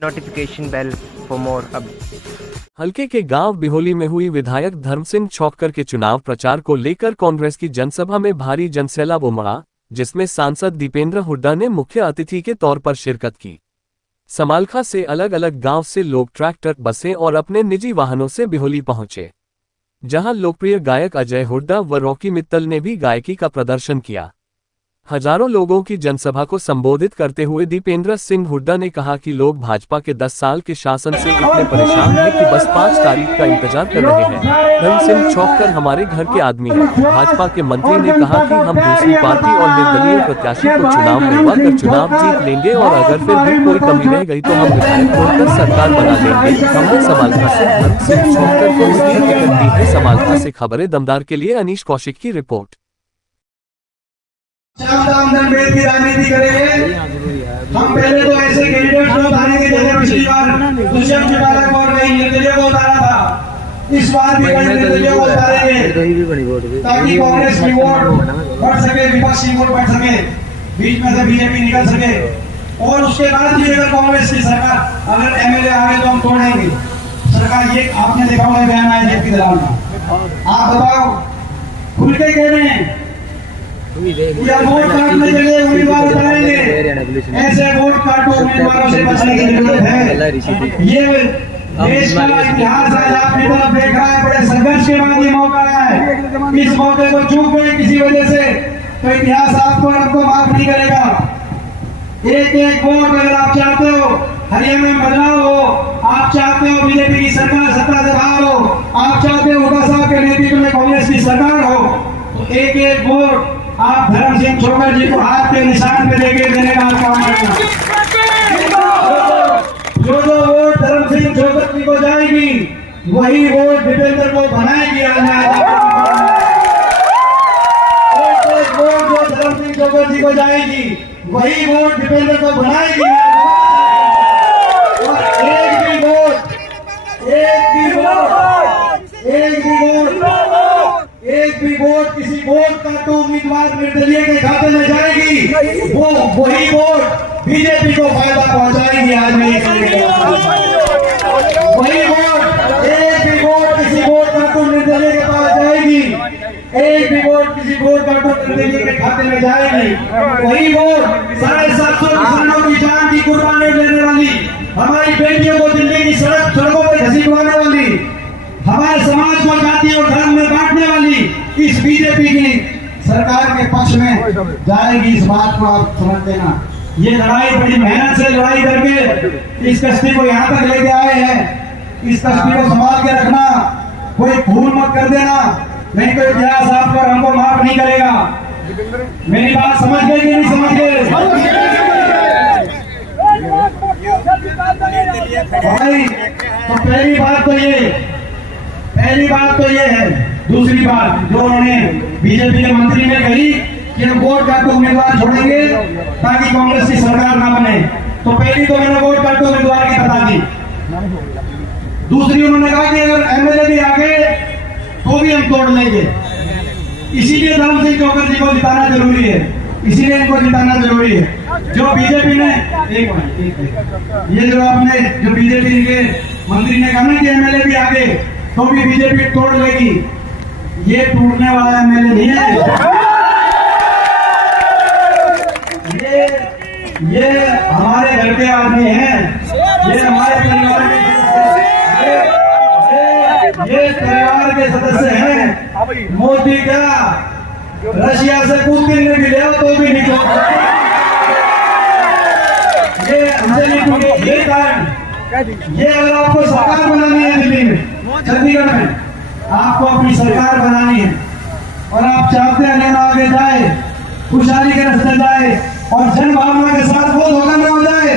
notification bell for more updates. हल्के के गांव बिहोली में हुई विधायक धर्म सिंह छौक्कर के चुनाव प्रचार को लेकर कांग्रेस की जनसभा में भारी जनसैलाब उमड़ा, जिसमें सांसद दीपेंद्र हुड्डा ने मुख्य अतिथि के तौर पर शिरकत की। समालखा से अलग अलग गांव से लोग ट्रैक्टर, बसें और अपने निजी वाहनों से बिहोली पहुंचे, जहां लोकप्रिय गायक अजय हुड्डा व रॉकी मित्तल ने भी गायकी का प्रदर्शन किया। हजारों लोगों की जनसभा को संबोधित करते हुए दीपेंद्र सिंह हुड्डा ने कहा कि लोग भाजपा के 10 साल के शासन से इतने परेशान हैं कि बस 5 तारीख का इंतजार कर रहे हैं। धर्म सिंह छौक्कर हमारे घर के आदमी हैं। भाजपा के मंत्री ने कहा कि हम दूसरी पार्टी और निर्दलीय प्रत्याशी को चुनाव लड़वा कर चुनाव जीत लेंगे और अगर फिर भी कोई कमी रह गई तो हम विधायक छोड़कर सरकार बना लेंगे। हमने समालखा से धर्म सिंह छौक्कर को टिकट दी है। समालखा से खबरें दमदार के लिए अनीश कौशिक की रिपोर्ट। बेद की राजनीति करेंगे। हम पहले तो ऐसे कैंडिडेट को उतारेंगे जैसे पिछली बार दुष्यंत चौटाला और कई निर्दलीय को उतारा था, इस बार भी कई निर्दलीय को उतारेंगे ताकि कांग्रेस की वोट बढ़ सके, विपक्ष की वोट बढ़ सके, बीच में से बीजेपी निकल सके। और उसके बाद भी अगर कांग्रेस की सरकार अगर एमएलए आ गए तो हम तोड़ेंगे सरकार। ये आपने देखा होगा बयान आया जेपी दलाल का। आप बताओ, खुल के कह रहे हैं या वोट काटने के लिए उम्मीदवार उतारेंगे। ऐसे वोट काटो उम्मीदवारों से बचने की जरूरत है। ये देश का इतिहास है, आपकी तरफ देख रहा है, बड़े संघर्ष के बाद ये मौका आया है। इस मौके को चूक गए किसी वजह से तो इतिहास आपको और आपको माफ नहीं करेगा। एक एक वोट अगर आप चाहते हो हरियाणा में बदलाव हो, आप चाहते हो बीजेपी की सरकार सत्ता से बाहर हो, आप चाहते हो हुड्डा साहब के नेतृत्व में कांग्रेस की सरकार हो, तो एक एक वोट आप धर्म सिंह छौक्कर जी को हाथ के निशान पे लेके देने का काम करना। जो वोट धर्म सिंह छौक्कर जी को जाएगी वही वोट दीपेंद्र को बनाएगी। एक वोट जो धर्म सिंह छौक्कर जी को जाएगी वही वोट दीपेंद्र को बनाएगी। और एक भी वोट किसी वोट का तो उम्मीदवार निर्दलीय के खाते में जाएगी, वो वही वोट बीजेपी को फायदा पहुंचाएगी। आज मैं वही वोट, एक भी वोट किसी वोट का तो निर्दलीय के पास जाएगी, एक भी वोट किसी वोट का तो निर्दलीय के खाते में जाएगी। वही वोट 750 किसानों की जान की कुर्बानी लेने वाली, हमारी बेटियों को दिल्ली की सड़कों पर घसीटवाने वाली, हमारे समाज को जाति और धर्म में बांटने वाली इस बीजेपी की सरकार के पक्ष में जाएगी। इस बात को आप समझ देना। ये लड़ाई बड़ी मेहनत से लड़ाई करके इस कश्ती को यहाँ तक लेके आए हैं। इस कश्ती को संभाल के रखना, कोई भूल मत कर देना, नहीं तो इतिहास आपको और हमको माफ नहीं करेगा। मेरी बात समझ गए कि नहीं समझ गए भाई? तो पहली बात तो ये है। दूसरी बात जो उन्होंने बीजेपी के मंत्री ने कही कि हम वोट काटो उम्मीदवार छोड़ेंगे ताकि कांग्रेस की सरकार ना बने, तो पहली तो मैंने वोट काटो उम्मीदवार की बता दी। दूसरी उन्होंने कहा कि अगर एमएलए भी आ गए तो भी हम तोड़ लेंगे। इसीलिए धर्म सिंह छौक्कर जी को जिताना जरूरी है, इसीलिए इनको जिताना जरूरी है। जो बीजेपी ने ये जो आपने जो बीजेपी के मंत्री ने कहा ना कि एमएलए भी आ गए तो भी बीजेपी तोड़ लेगी, ये टूटने वाला एमएलए नहीं है। ये हमारे घर के आदमी हैं, ये हमारे परिवार ये परिवार के सदस्य हैं। मोदी क्या रशिया से पुतिन ने भी लिया तो भी नहीं तोड़ सकते। ये हमसे नहीं टूटे। ये कारण ये अगर आपको सरकार बनानी है दिल्ली में, चंडीगढ़ में आपको अपनी सरकार बनानी है और आप चाहते हैं लेना आगे जाए, खुशहाली के रास्ते जाए और जन भावना के साथ वो धोखा न हो जाए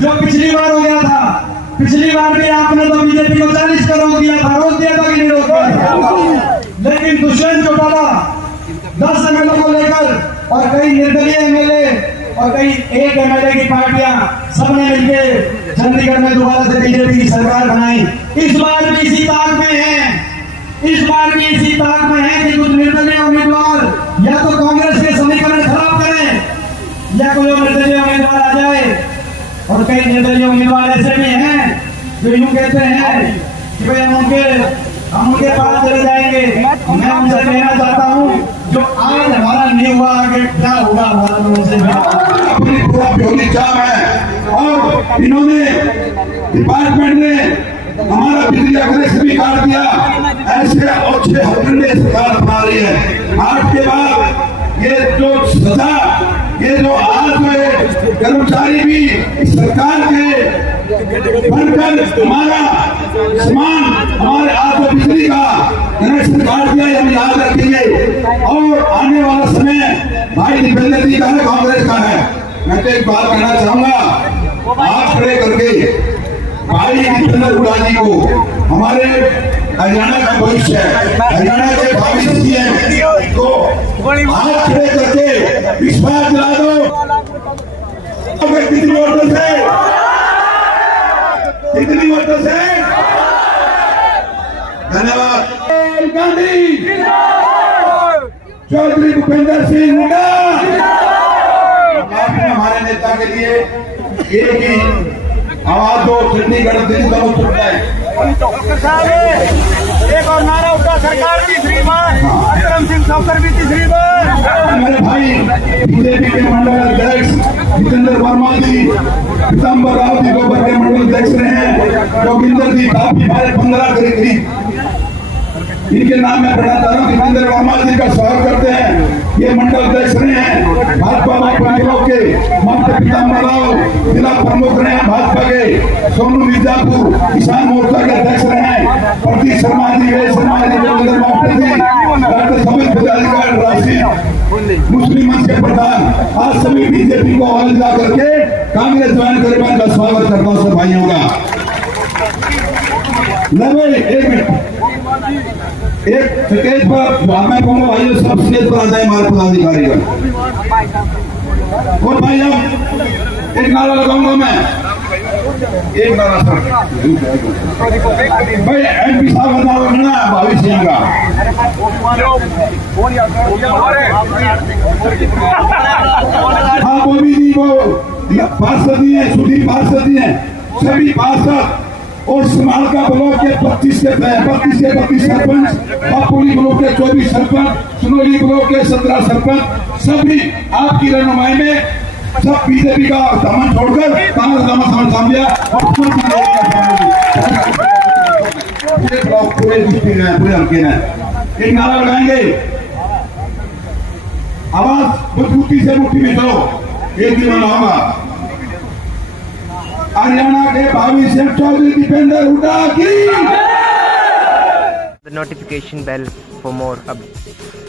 जो पिछली बार हो गया था। पिछली बार भी आपने तो बीजेपी को 40 करोड़ दिया था, रोक दिया था कि नहीं रोक दिया था? लेकिन दुष्यंत चौटाला 10 एमएलए को लेकर और कई निर्दलीय एमएलए और कई एक एमएलए की पार्टियां सबने मिलकर चंडीगढ़ में दोबारा से बीजेपी की सरकार बनाई। इस बार भी इसी ताक में है कि कुछ निर्दलीय उम्मीदवार या तो कांग्रेस के समीकरण खराब करें या कोई निर्दलीय उम्मीदवार आ जाए और कई निर्दलीय उम्मीदवार ऐसे भी हैं जो यूं कहते हैं कि भाई हम उनके पास चले जाएंगे। मैं उनसे कहना चाहता हूं जो आज हमारा नहीं हुआ आगे क्या होगा हमारा, उनसे अपनी पूरा प्योली चाह है। और इन्होंने डिपार्टमेंट ने हमारा बिजली का कनेक्शन भी काट दिया। ऐसे अच्छे हथकंडे सरकार बना रही है। आज के बाद ये जो सजा, ये जो आज जो कर्मचारी भी सरकार के बनकर हमारा समान हमारे आज जो बिजली का कनेक्शन काट दिया, हम याद रखेंगे। और आने वाला समय भाई दीपेंद्र जी का है, कांग्रेस का है। मैं तो एक बात कहना चाहूंगा, हाथ खड़े करके भाई दीपेंद्र हुड्डा जी को, हमारे हरियाणा का भविष्य है, हरियाणा के भावी सीएम को हाथ खड़े करके विश्वास दिला दो। कितनी वोटों से, कितनी वोटों से? धन्यवाद। गांधी, चौधरी भूपेंद्र सिंह हुड्डा। आपने हमारे नेता के लिए एक ही आवाज दो, चंडीगढ़ दिल्ली दोनों छुट्टा है। एक और नारा उठा, सरकार तीसरी बार, विक्रम सिंह चौकर भी तीसरी बार। मेरे भाई बीजेपी के मंडल अध्यक्ष जितेंद्र वर्मा जी, पीताम्बर राव जी गोबर के मंडल अध्यक्ष रहे हैं, जोगिंदर जी काफी हमारे 15 करीब, इनके नाम में पढ़ना चाह रहा हूँ। जितेंद्र वर्मा जी का स्वागत करते हैं। ये मंडल अध्यक्ष रहे हैं भाजपा ब्लॉक के, महंत पीताम्बर राव जिला प्रमुख रहे हैं भाजपा के, सोनू मिर्जापुर किसान मोर्चा के अध्यक्ष रहे हैं, प्रतीक शर्मा जी, वे शर्मा जी, रविंद्र मास्टर जी, डॉक्टर समीर पुजारी राष्ट्रीय मुस्लिम मंच के प्रधान, आज सभी बीजेपी को अलविदा करके कांग्रेस ज्वाइन करने का स्वागत करता हूँ सब भाइयों का। एक मिनट, एक स्टेज पर मैं कहूँगा भाइयों सब स्टेज पर आ जाए हमारे पदाधिकारी का। और भाई अब एक नारा लगाऊंगा मैं, एक नारा सर भाई एमपी साहब का नारा लगना है भावी सिंह का। हाँ बोली जी, वो पार्षद ही है, सुधीर पार्षद ही है, सभी पार्षद और समालका ब्लॉक के 32 के 32 सरपंच, बापुली ब्लॉक के 24 सरपंच, सुनोली ब्लॉक के 17 सरपंच, सभी आपकी रहनुमाई में सब बीजेपी का दामन छोड़कर कांग्रेस दामन थाम लिया और पूरे ब्लॉक पूरे डिस्ट्रिक्ट में पूरे हल्के में एक नारा लगाएंगे, आवाज मजबूती से मुट्ठी में चलो, एक दिन मनाऊंगा। हरियाणा के भावी सीएम चौधरी दीपेंद्र हुड्डा की। The notification bell for more updates.